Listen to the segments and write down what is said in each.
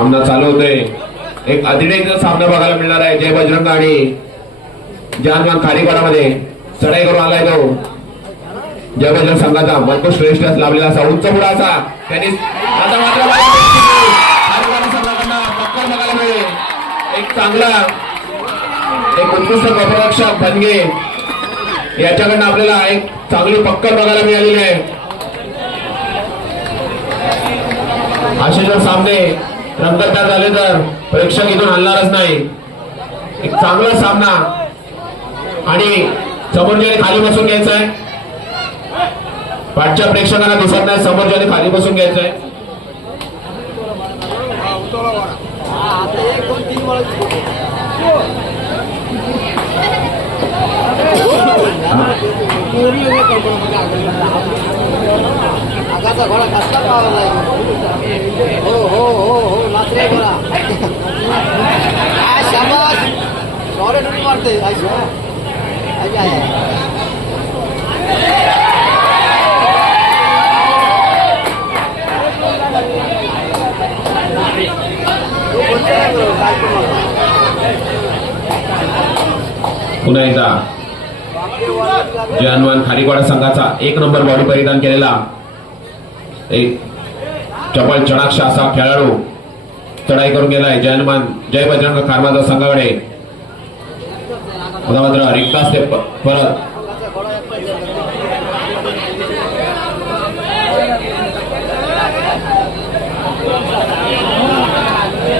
सामना चालू होतोय एक अतिरेक सामना बघायला मिळणार आहे. जय बजरंग आणि जानमान खारीपाडामध्ये चढाई करून आलाय तो. जय बजरंग संघाचा मजबूत श्रेष्ठ लाभलेला असा उंच पुढा असा. त्यांनी आता मात्र बघायला मिळेल. एक चांगला एक उत्कृष्ट गोपरक्षक धनगे. याच्याकडनं आपल्याला एक चांगली पक्कर बघायला मिळालेली आहे. असे जर सामने. रंगतदार झाले तर? प्रेक्षक इथून हलणारच नाही. एक चांगला सामना. आणि समोरच्याने खाली बसून घ्यायचा आहे पाठच्या प्रेक्षकांना दिसत नाही समोरच्याने खाली बसून घ्यायचं आहे আগাছা ঘোড়া কাজটা পাওয়া লাগবে ও হো হো হো নাচরে ঘোড়া। আয় শাবাস শহরে ঢুকে মারতে আইস হ্যাঁ? আই जानवान खारीवाडा संघाचा एक नंबर बॉडी परिधान केलेला एक चपल चणाक्ष असा खेळाडू चढाई करून गेलाय. जयनमान जय बजरंग खारमाचा संघाकडे. मात्र रिक्त असते परत.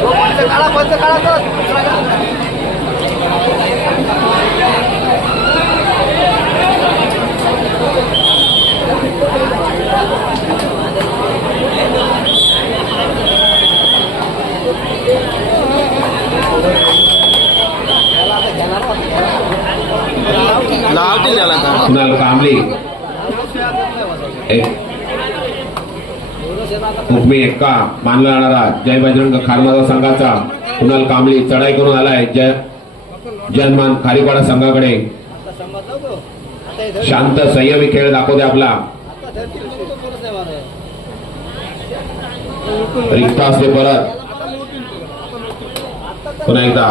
पंच काळा पंच तर. दुसरा काढा. लावतील त्याला आता. कुणाल कांबली एक. हुकमी एक्का मानला जाणारा जय बजरंग खारमाचा संघाचा कुणाल कांबली चढाई करून आलाय. जय जनमान खारीपाडा संघाकडे. शांत संयमी खेळ दाखवते आपला. रिक्त असते परत. पुन्हा एकदा.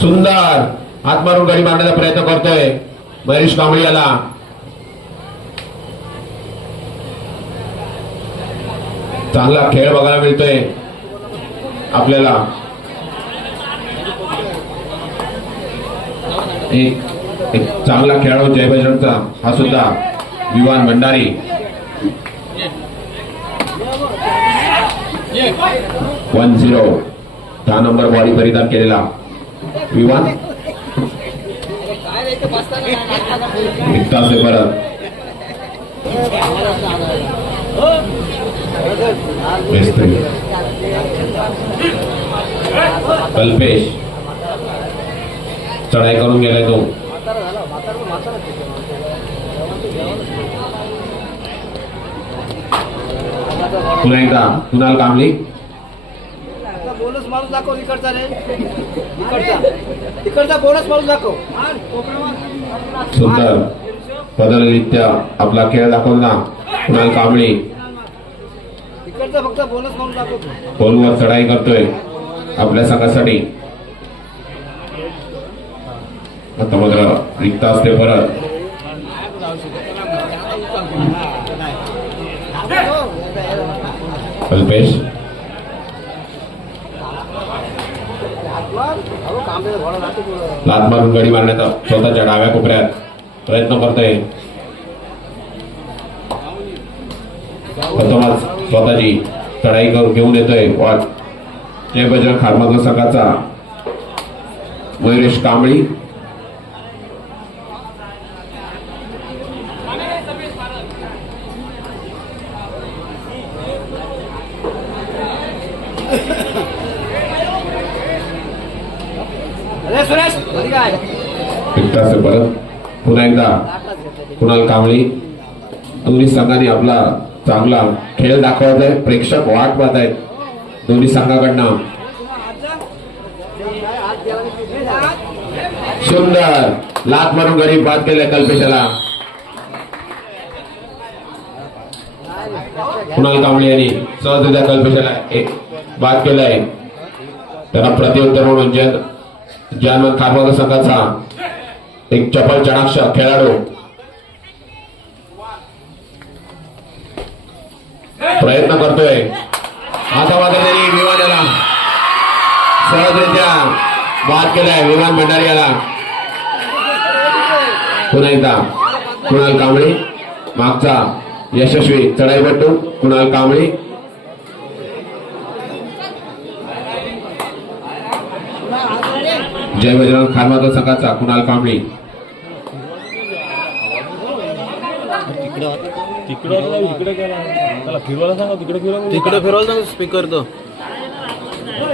सुंदर. हात मारून गडी मारण्याचा प्रयत्न करतोय. महेश कांबळे याला. चांगला खेळ बघायला मिळतोय आपल्याला. एक एक चांगला खेळाडू जय हा सुद्धा विवान भंडारी. One zero. दहा नंबर बॉडी परिधान केलेला. विमान काय एक तास आहे परत कल्पेश. चढाई करून गेलाय तो. पुन्हा एकदा कुणाल कामली? बोनस माणूस दाखव इकडचा रे. इकडचा. इकडचा बोनस माणूस दाखव. सुंदर. पदररित्या आपला खेळ दाखवला कुणाल कांबळी. इकडचा फक्त बोनस माणूस दाखव पोलवर चढाई करतोय. आपल्या संघासाठी. आता मात्र रिक्त असते परत. कल्पेश. लात मारून गडी मारण्याचा स्वतःच्या डाव्या कोपऱ्यात प्रयत्न करतोय. प्रथमच स्वतःची चढाई करून घेऊन येतोय वाट. जय बजरंग खारमाग संघाचा मयुरेश कांबळी अरे सुरेश परत पुन्हा एकदा कुणाल कांबळी. दोन्ही संघाने आपला चांगला खेळ दाखवत आहे. प्रेक्षक वाट पाहत आहेत दोन्ही संघाकडनं. सुंदर. लात मारून गरीब बाद केलाय कल्पेशाला. कुणाल कांबळे यांनी सहजरित्या कल्पेशाला एक बाद केलाय. त्यांना प्रत्युत्तर म्हणून जन जानमन खारबाग संघाचा एक चपल चणाक्ष खेळाडू प्रयत्न करतोय. आता मात्र त्यांनी विमानाला सहजरित्या बाद केलाय विमान भंडारी याला पुन्हा एकदा कुणाल कांबळे मागचा यशस्वी चढाईपट्टू कुणाल कांबळे. जय बजरंग खारमाता संघाचा कुणाल कांबळे. तिकडे फिरवायला सांगा तिकडे फिरवा तिकडे फिरवलं ना स्पीकर तो.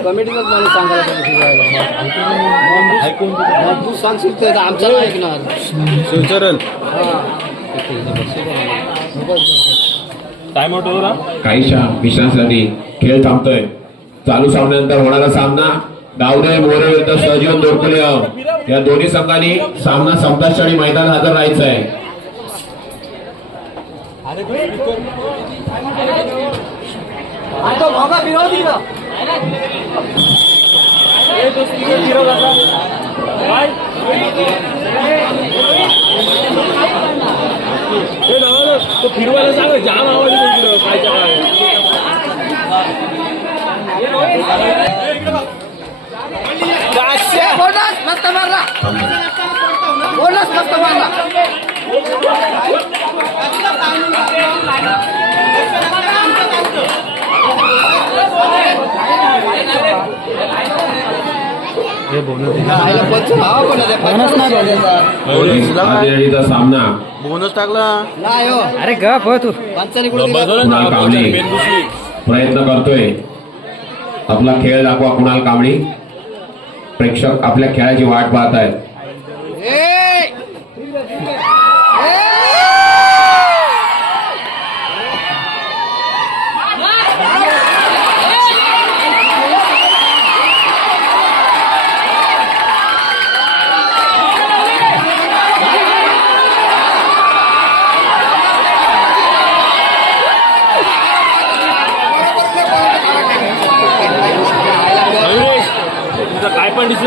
कमिटीचाच माणूस सांगायला पाहिजे फिरवायला ऐकून मग तू सांगशील ते आता आमचा नाही ऐकणार. शिवचरण टाइम आउट होतो ना काहीशा विश्रांतीसाठी खेळ थांबतोय. चालू सामन्यानंतर होणारा सामना डावरे मोरे विरुद्ध सहजीवन दोरकुले या दोन्ही संघांनी सामना संपताच क्षणी मैदान हजर राहायचं आहे तो फिरवायला सांगा जाम आवाज बोनस मस्त मारला बोनस मस्त मारला सामना बोनस टाकला. नाही हो. अरे हो तू. प्रयत्न करतोय. आपला खेळ दाखवा कुणाल कांबळी प्रेक्षक आपल्या खेळाची वाट पाहत आहेत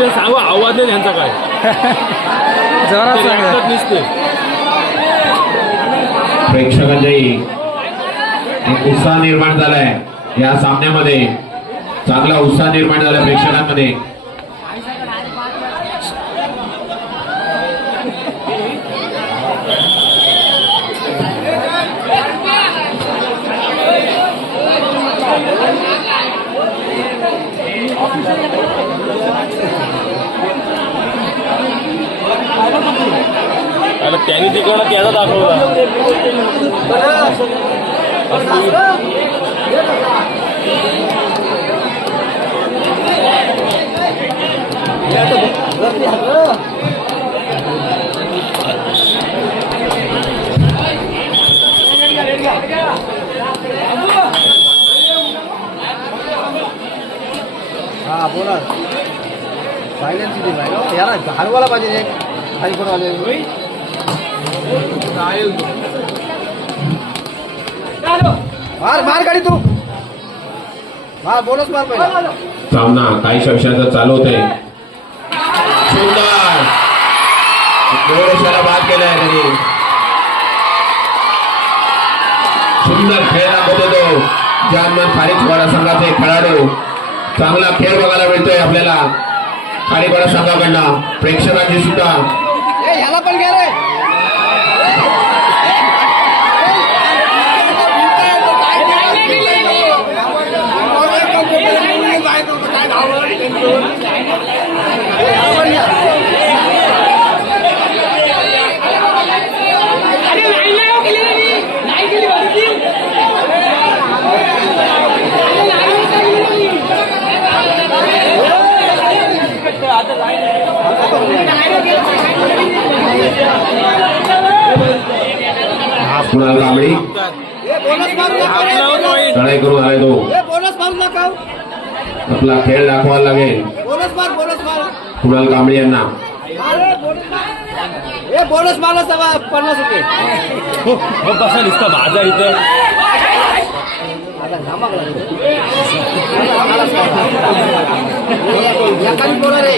डिसिजन सांगा आवाज नाही त्यांचा काय? जोरात ते सांग. लागतात नुसते प्रेक्षकांच्याही एक उत्साह निर्माण झालाय या सामन्यामध्ये. चांगला उत्साह निर्माण झाला प्रेक्षकांमध्ये आता त्यांनी तिकडं त्याचा दाखवला हा बोला सायलेन्स दिली नाही हो. याला हलवायला पाहिजे रे खाली पण आले. मार मार गाडी तू. मार बोनस मार पहिला. सामना काही शब्दाचा चालू होते सुंदर. बाद केलाय त्यांनी सुंदर खेळ दाखवतो तो. जानमन संघाचे खेळाडू. चांगला खेळ बघायला मिळतोय आपल्याला. खारीकवाडा संघाकडनं. प्रेक्षकांची सुद्धा. ए ह्याला पण घे रे. कुणाल कांबळी? लढाई करून आलाय तो. आपला खेळ दाखवायला लागेल. कुणाल कांबळी यांना. बोनस मारला सवा पन्नास रुपये हो बसा नुसता माझा इथं. आता घामाक लागले. आलाच का? एकाने बोला रे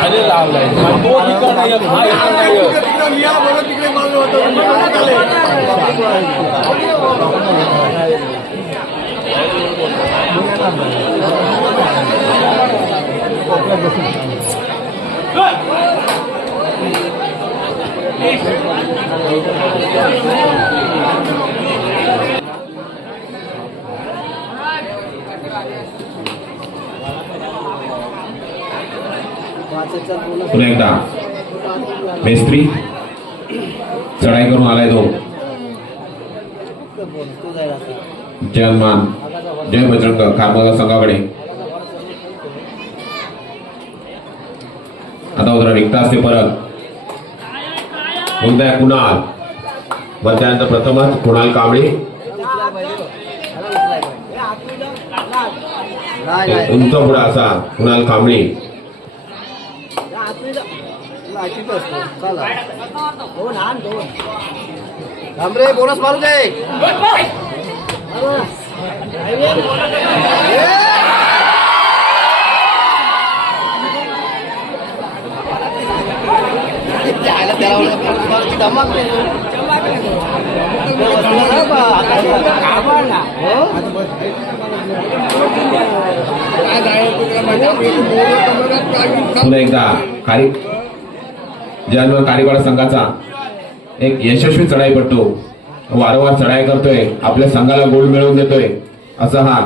अरे लावलाय तो ठिकाण आहे हा इकडं नाही वाचायचा बोनस पुन्हा एकदा. मेस्त्री चढाई करून आलाय तो. जयमान जय बजरंग कारमगा संघाकडे. आता उद्या रिक्त असते परत. उद्या कुणाल. व त्यानंतर प्रथमच कुणाल कांबळे. उंच पुढा असा कुणाल कांबळे. लाईटीत असतो. चला. दोन आण, दोन. थांब रे बोनस मारू दे त्याला धमाक. हो? पुन्हा एकदा जानवर कारीवाडा संघाचा एक यशस्वी चढाईपट्टू वारंवार चढाई करतोय आपल्या संघाला गोल मिळवून देतोय असा हा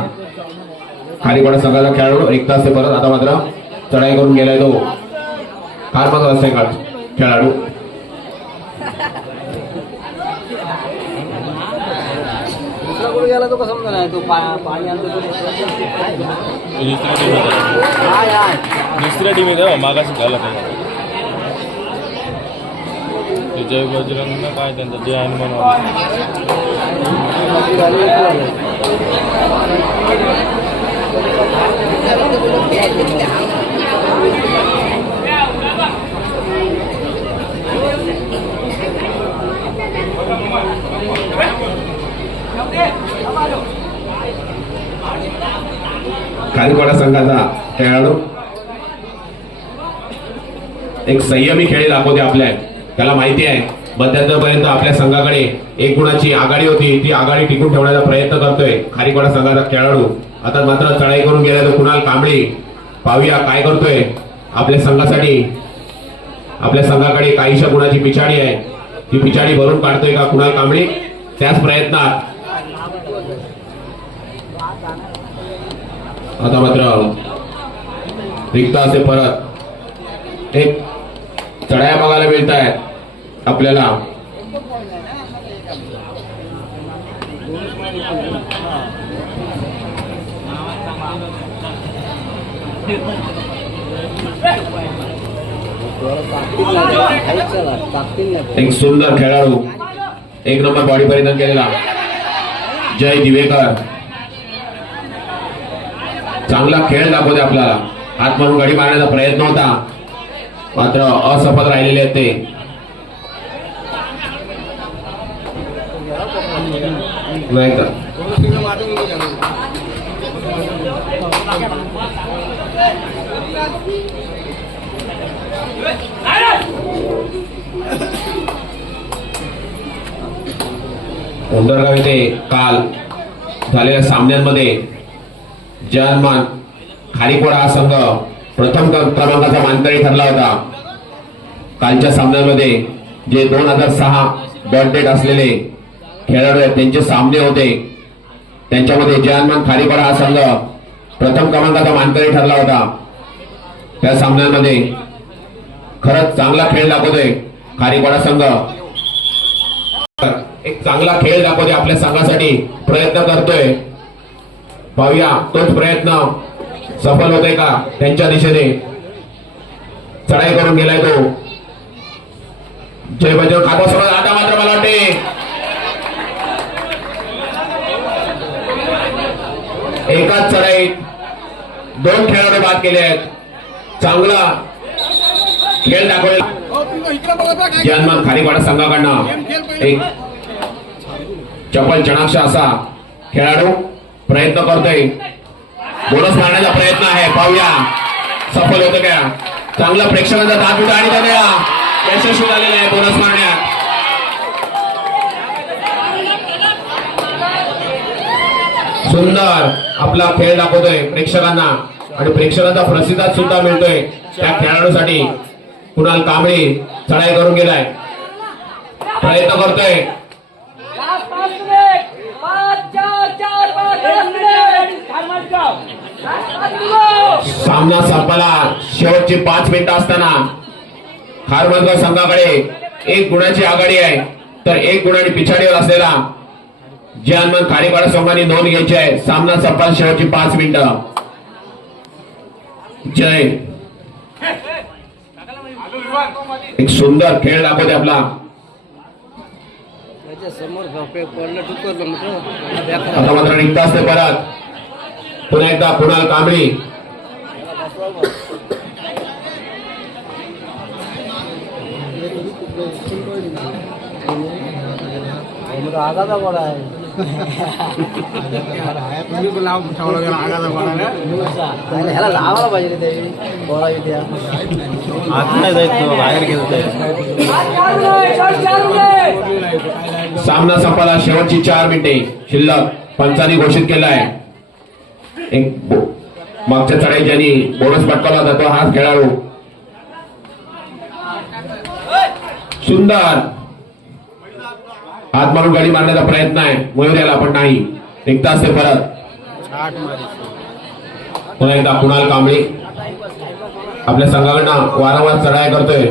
खारीवाडा संघाचा खेळाडू एक तास परत आता मात्र चढाई करून गेलाय तो. फार मग असेल का खेळाडू? दुसरा कुठे गेला तो कसं नाही तो पाणी आणतो तो. दुसऱ्या टीम दुसऱ्या आहे मागाशी झाला पाहिजे विजय जय बजरंग काय त्यांचं जे आहे वाला. खारीवाडा संघाचा खेळाडू एक संयमी खेळी दाखवते आपल्या त्याला माहिती आहे. मध्यंतरपर्यंत आपल्या संघाकडे एक गुणाची आघाडी होती. ती आघाडी टिकून ठेवण्याचा प्रयत्न करतोय. खारीवाडा संघाचा खेळाडू. आता मात्र चढाई करून गेला तो कुणाल कांबळे पाहूया काय करतोय. आपल्या संघासाठी आपल्या संघाकडे काहीशा गुणाची पिछाडी आहे. ती पिछाडी भरून काढतोय का कुणाल कांबळे? त्याच प्रयत्नात. आता मात्र रिक्त असे परत एक चढाया बघायला मिळत आहेत आपल्याला. एक सुंदर खेळाडू. एक नंबर बॉडी परिधान केलेला. जय दिवेकर. चांगला खेळ दाखवते आपल्याला. हात मारून गाडी मारण्याचा प्रयत्न होता. मात्र असफल राहिलेले आहेत ते. नाही उंडरगाव येथे काल झालेल्या सामन्यांमध्ये जर्मन खारीपोडा हा संघ प्रथम क्रमांकाचा मानकरी ठरला होता. कालच्या सामन्यांमध्ये जे दोन हजार सहा डॉट डेट असलेले खेळाडू आहेत त्यांचे सामने होते. त्यांच्यामध्ये जर्मन खारीपाडा हा संघ प्रथम क्रमांकाचा मानकरी ठरला होता. त्या सामन्यांमध्ये खरंच चांगला खेळ दाखवतोय खारीपाडा संघ. एक चांगला खेळ दाखवतोय आपल्या संघासाठी. प्रयत्न करतोय. पाहूया तोच प्रयत्न सफल होतोय का त्यांच्या दिशेने? चढाई करून गेलाय तो. जय बजरंग. खाता आता मात्र मला वाटते एकाच चढाईत दोन खेळाडू बाद केले आहेत. चांगला खेळ दाखवला जन्मान खारीपाडा संघाकडनं एक चपल चणाक्ष असा खेळाडू प्रयत्न करतोय. बोनस मारण्याचा प्रयत्न आहे. पाहूया. सफल होतं का? चांगला प्रेक्षकांचा दाद उडा आणि त्याने यशस्वी झालेला आहे बोनस मारण्यात. सुंदर. आपला खेळ दाखवतोय प्रेक्षकांना. आणि प्रेक्षकांचा प्रसिद्धात सुद्धा मिळतोय त्या खेळाडूसाठी. कुणाल कांबळी चढाई करून गेलाय. प्रयत्न करतोय. सामना संपायला शेवटची पाच मिनिटं असताना खारमतगाव संघाकडे एक गुणाची आघाडी आहे. तर एक गुणाने पिछाडीवर असलेला जे हनुमान खारीपाडा संघाने नोंद घ्यायची आहे. सामना संपायला शेवटची पाच मिनिटं. जय. एक सुंदर खेळ दाखवते आपला. आता मात्र निघता असते परत. पुन्हा एकदा कुणाल कांबळी आगाचा गोडा आहे. ह्याला लावायला पाहिजे सामना संपायला शेवटची चार मिनिटे. शिल्लक पंचांनी घोषित केला आहे एक मागच्या चढाई ज्यांनी बोनस पटकावला जातो हाच खेळाडू. सुंदर. हात मारून गाडी मारण्याचा प्रयत्न आहे. मयूर याला पण नाही. निघता असते परत. पुन्हा एकदा कुणाल कांबळे. आपल्या संघाकडनं वारंवार चढाया करतोय.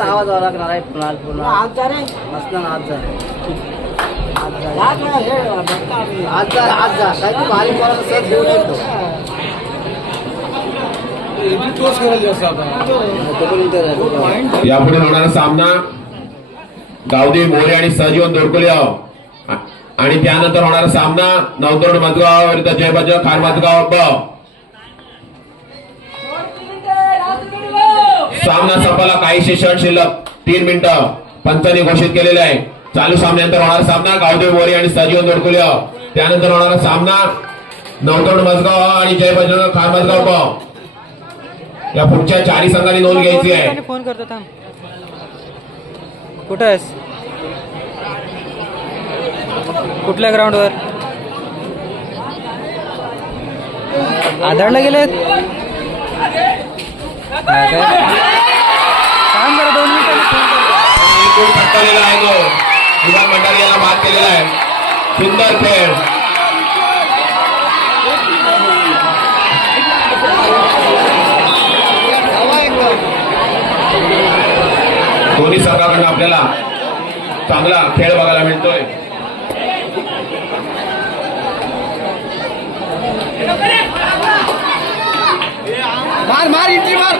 आवाज आला लागणार आहे आज जा आज जा भारी घेऊन येतो यापुढे होणारा सामना गावदेवी मोरे आणि सहजीवन दोडकोले आणि त्यानंतर होणारा सामना नवदोड मजगाव विरुद्ध जयबज खार मजगाव ब. सामना संपाला काहीशे क्षण शिल्लक. तीन मिनिटं पंचाने घोषित केलेले आहे. चालू सामन्यानंतर होणारा सामना गावदेव मोरे आणि सहजीवन दोडकोले त्यानंतर होणारा सामना नवदोड मजगाव आणि जय बजरंग खार मजगाव ब. या पुढच्या चारही संघांनी नोंद घ्यायची आहे. फोन करतो थांब. कुठं आहेस? कुठल्या ग्राउंडवर आधारला गेलेत? थांब जरा दोन मिनिटांनी फोन करतो. भंडारी याला बाद केलेला आहे. सुंदर खेळ. दोन्ही संघाकडनं आपल्याला चांगला खेळ बघायला मिळतोय. मार मार इंट्री मार.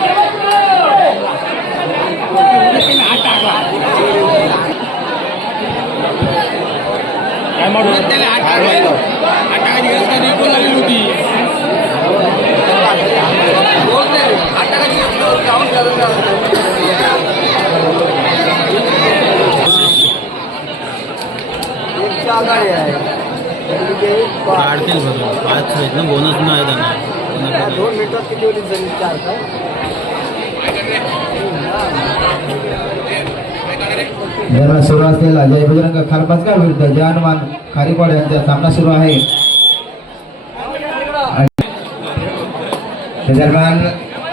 एकशे आघाडी आहे. म्हणजे काढतील बघा. पाच आहेत ना बोनस नाही त्यांना त्या दोन मिनिटात किती होती चार काय ज्यांना सुरू असलेला जय बजरंग खारपाचगाव विरुद्ध जय हनुमान खारीपाड यांचा सामना सुरू आहे. दरम्यान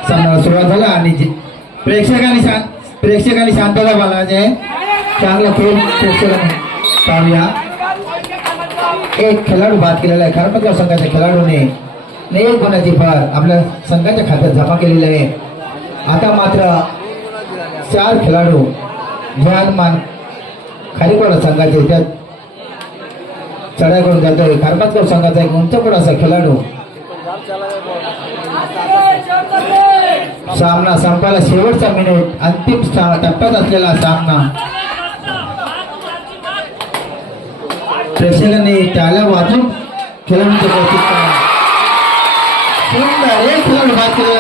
सामना सुरुवात झाला आणि प्रेक्षकांनी शांत प्रेक्षकांनी शांतता पाळायचे चांगला खेळ प्रेक्षकांनी पाहूया. एक खेळाडू बाद केलेला आहे. खारपाचगाव संघाच्या खेळाडूने एक गुणाची फार आपल्या संघाच्या खात्यात जमा केलेली आहे. आता मात्र चार खेळाडू मान खारीकोडा संघाचे त्यात चढाई करून जातोय खारपातगाव संघाचा एक उंचपड असा खेळाडू सामना संपायला शेवटचा मिनिट अंतिम टप्प्यात असलेला सामना. प्रेक्षकांनी त्याला वाजून खेळाडूंचे कौतुक करा सुंदर खेळाडू बाद केले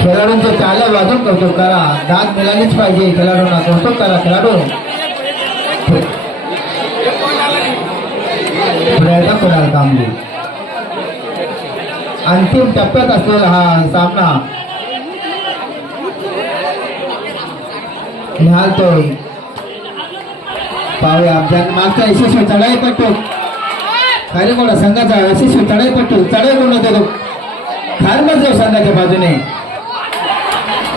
खेळाडूंचे वाजून कौतुक करा. दाद मिळालीच पाहिजे. खेळाडूंना कौतुक करा. खेळाडू. प्रयत्न कराल कामली अंतिम टप्प्यात असलेला हा सामना निहालतोय पाहूया आमच्या मागचा यशस्वी चढाईपट्टू खालीकोडा संघाचा यशस्वी चढाईपट्टू चढाई कोण होतो खारमच जाऊ संघाच्या बाजूने.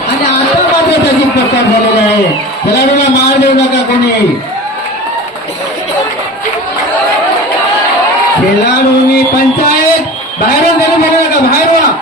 आणि आता मात्र त्याची प्रकार झालेला आहे. खेळाडूला मार देऊ नका कोणी. खेळाडूंनी पंचायत. बाहेरून गेलो नका बाहेर व्हा